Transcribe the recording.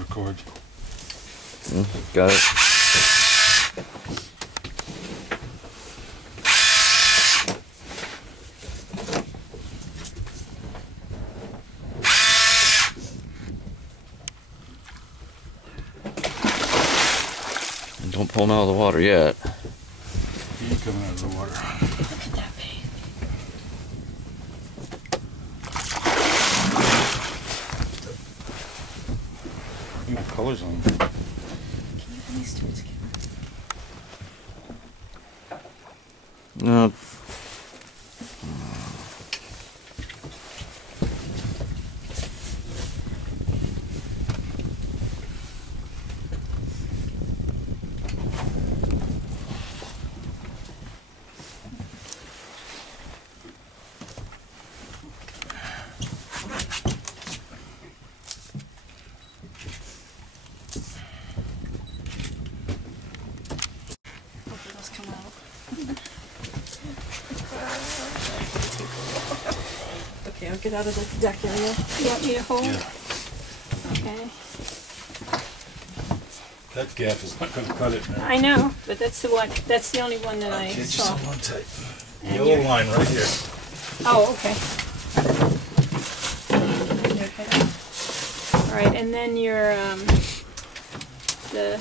Record. Got it. Don't pull him out of the water yet. He ain't coming out of the water. Could that be? Look at the colors on him. Can you at least towards the camera? No. Hopefully those come out. Okay, I'll get out of the deck area. You want me to hold? Yeah. Okay. That gaff is not going to cut it, man. I know, but that's the one. That's the only one that I Okay, just saw. hold on tight. And Yellow you're- line right here. Oh, okay. Okay. All right, and then your the